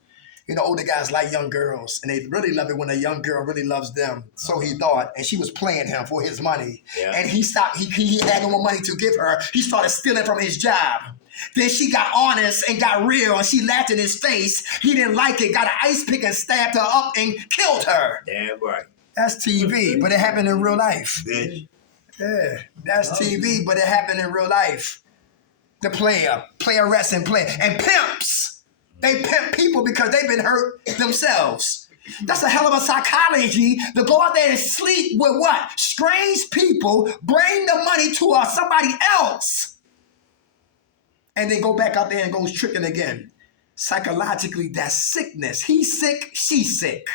You know, older guys like young girls, and they really love it when a young girl really loves them. So he thought, and she was playing him for his money. Yeah. And he stopped. He had no more money to give her. He started stealing from his job. Then she got honest and got real, and she laughed in his face. He didn't like it, got an ice pick and stabbed her up and killed her. Damn right. That's TV, but it happened in real life. Bitch. Yeah, that's TV, but it happened in real life. The playerettes and pimps. They pimp people because they've been hurt themselves. That's a hell of a psychology to go out there and sleep with what? Strange people, bring the money to somebody else. And then go back out there and goes tricking again. Psychologically, that's sickness. He's sick, she's sick.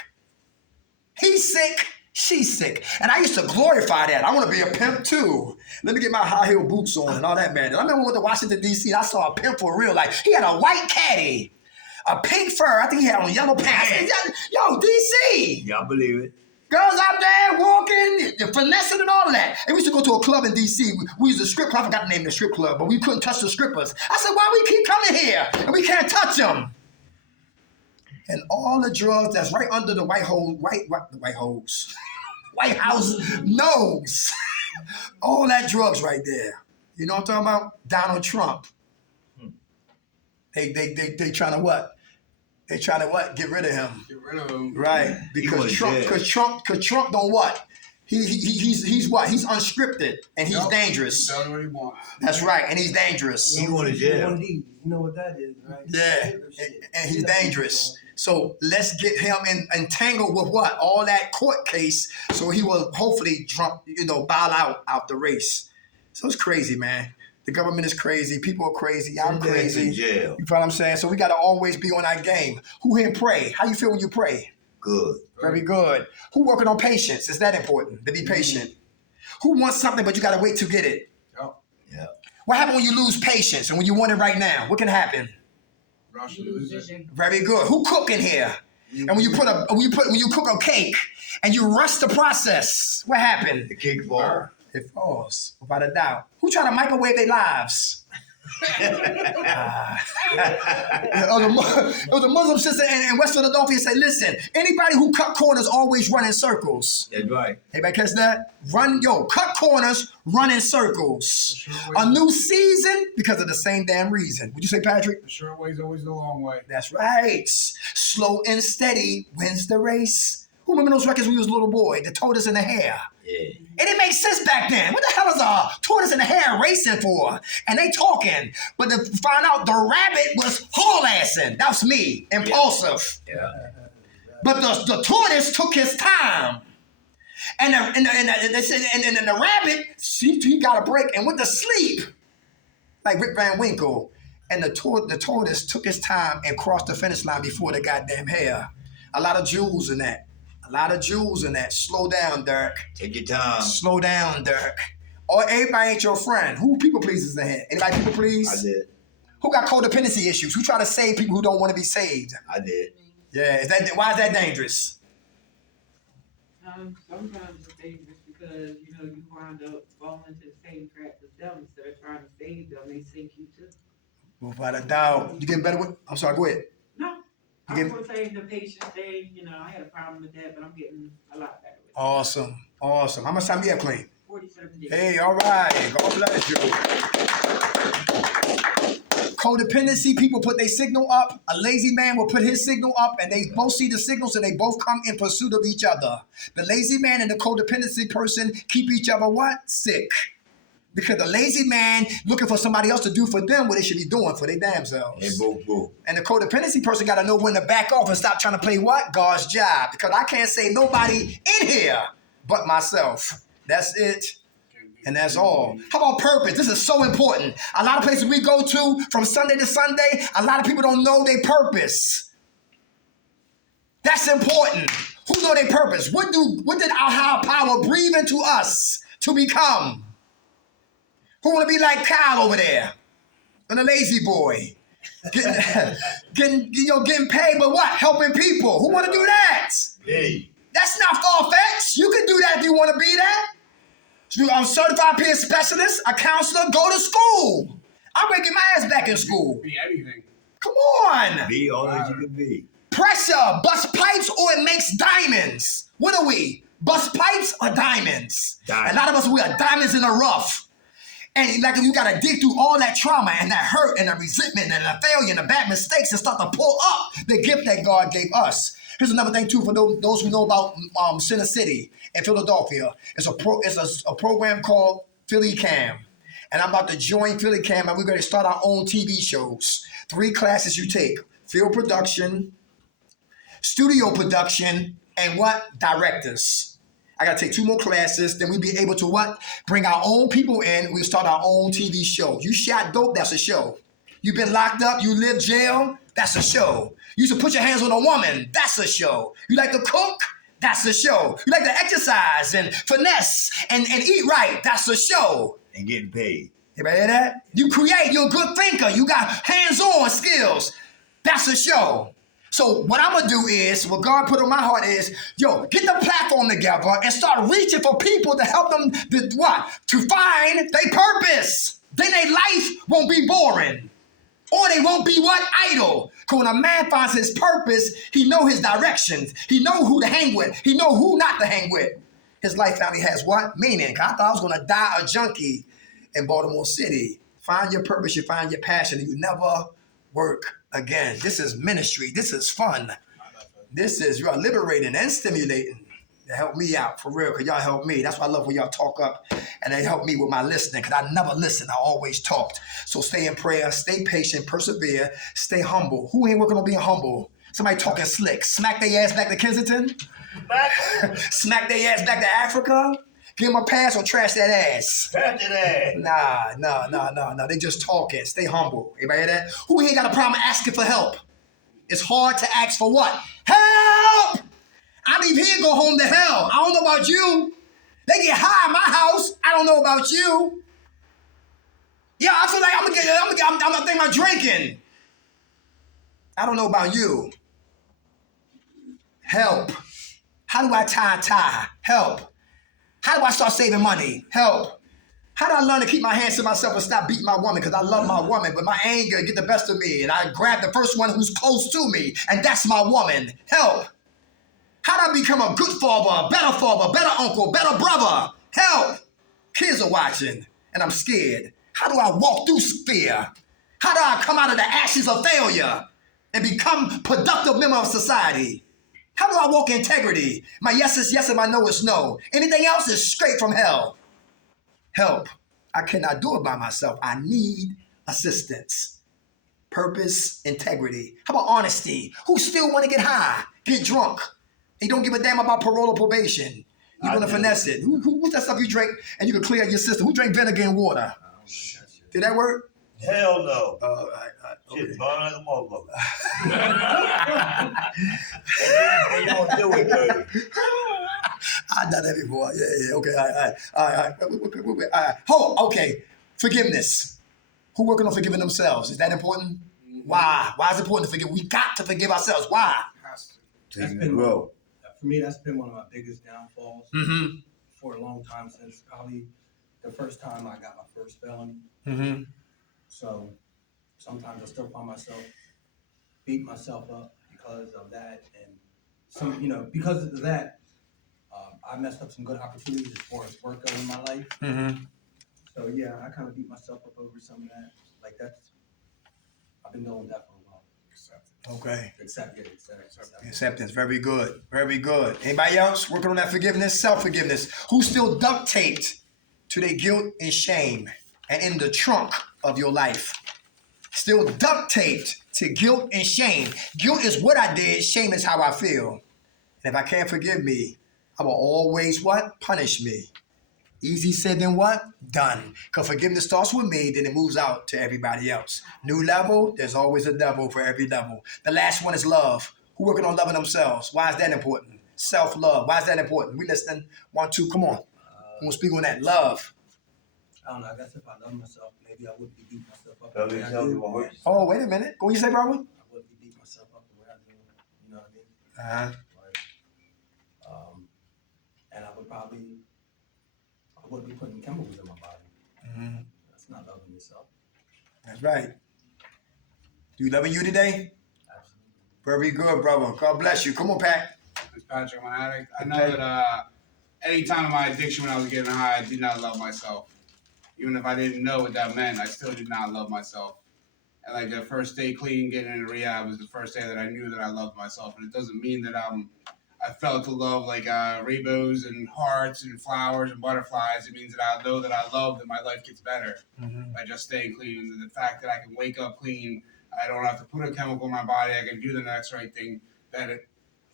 He's sick, she's sick. And I used to glorify that. I want to be a pimp too. Let me get my high heel boots on and all that, man. I remember when I went to Washington, D.C., and I saw a pimp for real. Like, he had a white caddy, a pink fur. I think he had on yellow pants. Yo, D.C. Y'all believe it. Girls out there walking, finessing and all of that. And we used to go to a club in D.C. We used to strip club. I forgot the name of the strip club, but we couldn't touch the strippers. I said, why we keep coming here and we can't touch them? And all the drugs that's right under the White House nose. All that drugs right there. You know what I'm talking about? Donald Trump. They trying to what? They trying to what? Get rid of him. Get rid of him. Right. Because Trump don't what? He's what? He's unscripted and he's dangerous. He does what he wants. That's right. And he's dangerous. He going to jail. You know what that is, right? Yeah. And he's dangerous. So let's get him entangled with what? All that court case, so he will hopefully bow out the race. So it's crazy, man. The government is crazy. People are crazy. I'm crazy. Jail. You know what I'm saying? So we got to always be on our game. Who here pray? How you feel when you pray? Good. Very good. Who working on patience? Is that important? To be patient. Who wants something but you got to wait to get it? Yeah. What happens when you lose patience and when you want it right now? What can happen? Very good. Who cooking here? And when you cook a cake and you rush the process, what happened? The cake falls. It falls, without a doubt. Who trying to microwave their lives? It was a Muslim sister in West Philadelphia said, listen, anybody who cut corners always run in circles. That's right. Anybody catch that? Cut corners, run in circles. A new season because of the same damn reason. Would you say, Patrick? The short way is always the long way. That's right. Slow and steady wins the race. Who remember those records when we was a little boy? The tortoise and the hare. Yeah. It didn't make sense back then. What the hell is a tortoise and a hare racing for? And they talking. But to find out the rabbit was haul-assing. That was me. Impulsive. Yeah. But the tortoise took his time. And the rabbit, he got a break and went to sleep. Like Rick Van Winkle. And the tortoise took his time and crossed the finish line before the goddamn hare. A lot of jewels in that. Slow down, Dirk. Take your time. Slow down, Dirk. Or everybody ain't your friend. Who people pleasers in here? Anybody people please? I did. Who got codependency issues? Who try to save people who don't want to be saved? I did. Yeah, why is that dangerous? Sometimes it's dangerous because, you wind up falling into the same trap as them. Instead of trying to save them, they sink you too. Without a doubt. You get better with? I'm sorry, go ahead. I was gonna say the patience thing, I had a problem with that, but I'm getting a lot better with it. Awesome. How much time you have, Clean? 47 days. Hey, all right. God bless you. Codependency, people put their signal up. A lazy man will put his signal up, and they both see the signals, and they both come in pursuit of each other. The lazy man and the codependency person keep each other what? Sick. Because the lazy man looking for somebody else to do for them what they should be doing for their damn selves. And boom. And the codependency person got to know when to back off and stop trying to play what? God's job. Because I can't save nobody in here but myself. That's it. And that's all. How about purpose? This is so important. A lot of places we go to from Sunday to Sunday, a lot of people don't know their purpose. That's important. Who know their purpose? What did our higher power breathe into us to become? Who want to be like Kyle over there? And the lazy boy. Getting paid, but what? Helping people. Who want to do that? Hey. That's not far-fetched. You can do that if you want to be that. I'm a certified peer specialist, a counselor, go to school. I'm going to get my ass back in school. Be anything. Come on. Be all that you can be. Pressure, bust pipes or it makes diamonds. What are we? Bust pipes or diamonds? A lot of us, we are diamonds in the rough. And like you got to dig through all that trauma and that hurt and the resentment and the failure and the bad mistakes and start to pull up the gift that God gave us. Here's another thing too for those who know about Center City in Philadelphia. It's a program called Philly Cam. And I'm about to join Philly Cam and we're going to start our own TV shows. 3 classes you take. Film production, studio production, and what? Directors. I got to take 2 more classes. Then we'll be able to what? Bring our own people in. We'll start our own TV show. You shot dope, that's a show. You've been locked up, you live jail, that's a show. You should put your hands on a woman, that's a show. You like to cook, that's a show. You like to exercise and finesse and eat right, that's a show. And getting paid. You ever hear that? You create, you're a good thinker, you got hands-on skills, that's a show. So what I'm going to do is, what God put on my heart is, get the platform together and start reaching for people to help them, to find their purpose. Then their life won't be boring. Or they won't be what? Idle. Because when a man finds his purpose, he know his directions. He know who to hang with. He know who not to hang with. His life finally has what? Meaning. I thought I was going to die a junkie in Baltimore City. Find your purpose, you find your passion, and you never work again. This is ministry. This is fun. This is liberating and stimulating. They help me out, for real, because y'all help me. That's why I love when y'all talk up and they help me with my listening, because I never listened. I always talked. So stay in prayer, stay patient, persevere, stay humble. Who ain't working on being humble? Somebody talking slick. Smack their ass back to Kensington. Smack their ass back to Africa. Give them a pass or trash that ass. Trash that ass. Nah. They just talking. Stay humble. Anybody hear that? Who ain't got a problem asking for help? It's hard to ask for what? Help! I leave here and go home to hell. I don't know about you. They get high in my house. I don't know about you. Yeah, I feel like I'm thinking about drinking. I don't know about you. Help. How do I tie a tie? Help. How do I start saving money? Help. How do I learn to keep my hands to myself and stop beating my woman? Because I love my woman, but my anger get the best of me. And I grab the first one who's close to me. And that's my woman. Help. How do I become a good father, better uncle, better brother? Help. Kids are watching, and I'm scared. How do I walk through fear? How do I come out of the ashes of failure and become productive member of society? How do I walk in integrity? My yes is yes and my no is no. Anything else is straight from hell. Help. I cannot do it by myself. I need assistance. Purpose, integrity. How about honesty? Who still want to get high, get drunk? He don't give a damn about parole or probation. You want to finesse it. What's that stuff you drink and you can clear your system? Who drank vinegar and water? Did that work? Hell no. Okay. Shit, burn like a motherfucker. And you don't do it, baby. I've done that before. Yeah. Okay. All right. Oh, okay. Forgiveness. Who working on forgiving themselves? Is that important? Why? Why is it important to forgive? We got to forgive ourselves. Why? That's been for me. That's been one of my biggest downfalls for a long time, since probably the first time I got my first felony. So sometimes I still find myself beating myself up because of that and some, you know, because of that, I messed up some good opportunities as far as work goes in my life. Mm-hmm. So yeah, I kind of beat myself up over some of that. Like I've been doing that for a while. Okay. Acceptance. Acceptance. Very good. Very good. Anybody else working on that forgiveness? Self-forgiveness. Who's still duct taped to their guilt and shame and in the trunk of your life? Still duct taped to guilt and shame. Guilt is what I did. Shame is how I feel. And if I can't forgive me, I will always what? Punish me. Easy said than what? Done. Because forgiveness starts with me, then it moves out to everybody else. New level, there's always a devil for every level. The last one is love. Who working on loving themselves? Why is that important? Self-love. Why is that important? We listening? 1, 2, come on. Who will speak on that? Love. I don't know. I guess if I love myself, maybe I wouldn't be beating myself up. Love the way I yourself do. is what works. Oh, wait a minute. What you say, brother? I wouldn't be beating myself up the way I do. You know what I mean? Uh-huh. And I wouldn't be putting chemicals in my body. Mm-hmm. That's not loving yourself. That's right. You loving you today? Absolutely. Very good, brother. God bless you. Come on, Pat. It's Patrick, I'm an addict. I know that any time of my addiction when I was getting high, I did not love myself. Even if I didn't know what that meant, I still did not love myself. And like the first day clean, getting into rehab was the first day that I knew that I loved myself. And it doesn't mean that I felt to love like rainbows and hearts and flowers and butterflies. It means that I know that I love that my life gets better by just staying clean. And the fact that I can wake up clean, I don't have to put a chemical in my body. I can do the next right thing.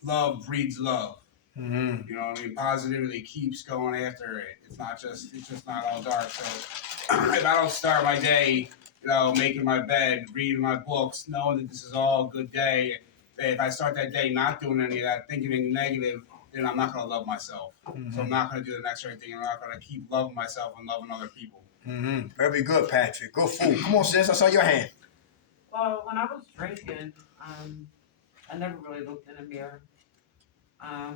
Love breeds love. Mm-hmm. You know what I mean? Positivity keeps going after it. It's just not all dark. So if I don't start my day, making my bed, reading my books, knowing that this is all a good day, if I start that day not doing any of that, thinking anything negative, then I'm not going to love myself. Mm-hmm. So I'm not going to do the next right thing. I'm not going to keep loving myself and loving other people. Mm-hmm. Very good, Patrick. Good fool. Come on, sis. I saw your hand. Well, when I was drinking, I never really looked in the mirror. I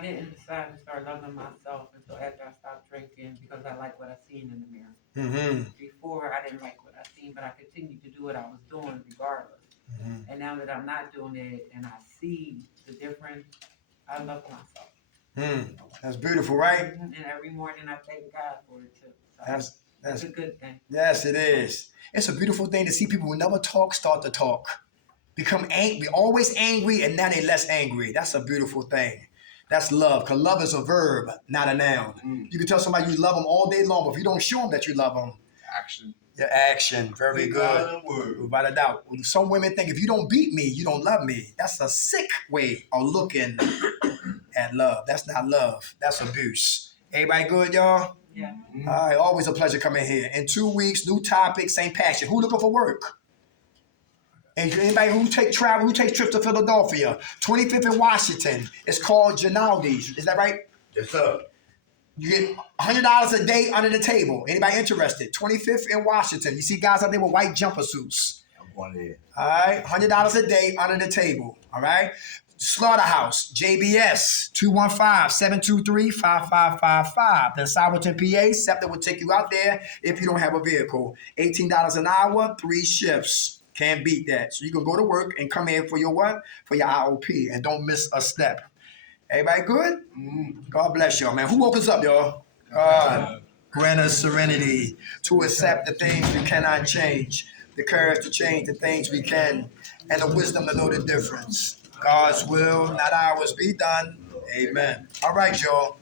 didn't decide to start loving myself until after I stopped drinking because I like what I seen in the mirror. Mm-hmm. Before, I didn't like what I seen, but I continued to do what I was doing regardless. Mm-hmm. And now that I'm not doing it and I see the difference, I love myself. That's beautiful, right? And every morning I thank God for it too. So That's it's a good thing. Yes, it is. It's a beautiful thing to see people who never talk start to talk. Become angry, always angry, and now they're less angry. That's a beautiful thing. That's love, because love is a verb, not a noun. You can tell somebody you love them all day long, but if you don't show them that you love them, Action. your action, very Big good. word. Without a doubt. Some women think if you don't beat me, you don't love me. That's a sick way of looking at love. That's not love. That's abuse. Everybody good, y'all? Yeah. All right, always a pleasure coming here. In 2 weeks, new topic, same passion. Who looking for work? And anybody who takes trips to Philadelphia, 25th in Washington, it's called Janaldi's. Is that right? Yes, sir. You get $100 a day under the table. Anybody interested? 25th in Washington. You see guys out there with white jumper suits. I'm going there. All right, $100 a day under the table. All right. Slaughterhouse, JBS, 215-723-5555. The Somerton, PA. SEPTA will take you out there if you don't have a vehicle. $18 an hour, 3 shifts. Can't beat that. So you can go to work and come in for your what? For your IOP. And don't miss a step. Everybody good? God bless y'all, man. Who woke us up, y'all? God. Grant us serenity to accept the things we cannot change, the courage to change the things we can, and the wisdom to know the difference. God's will, not ours, be done. Amen. All right, y'all.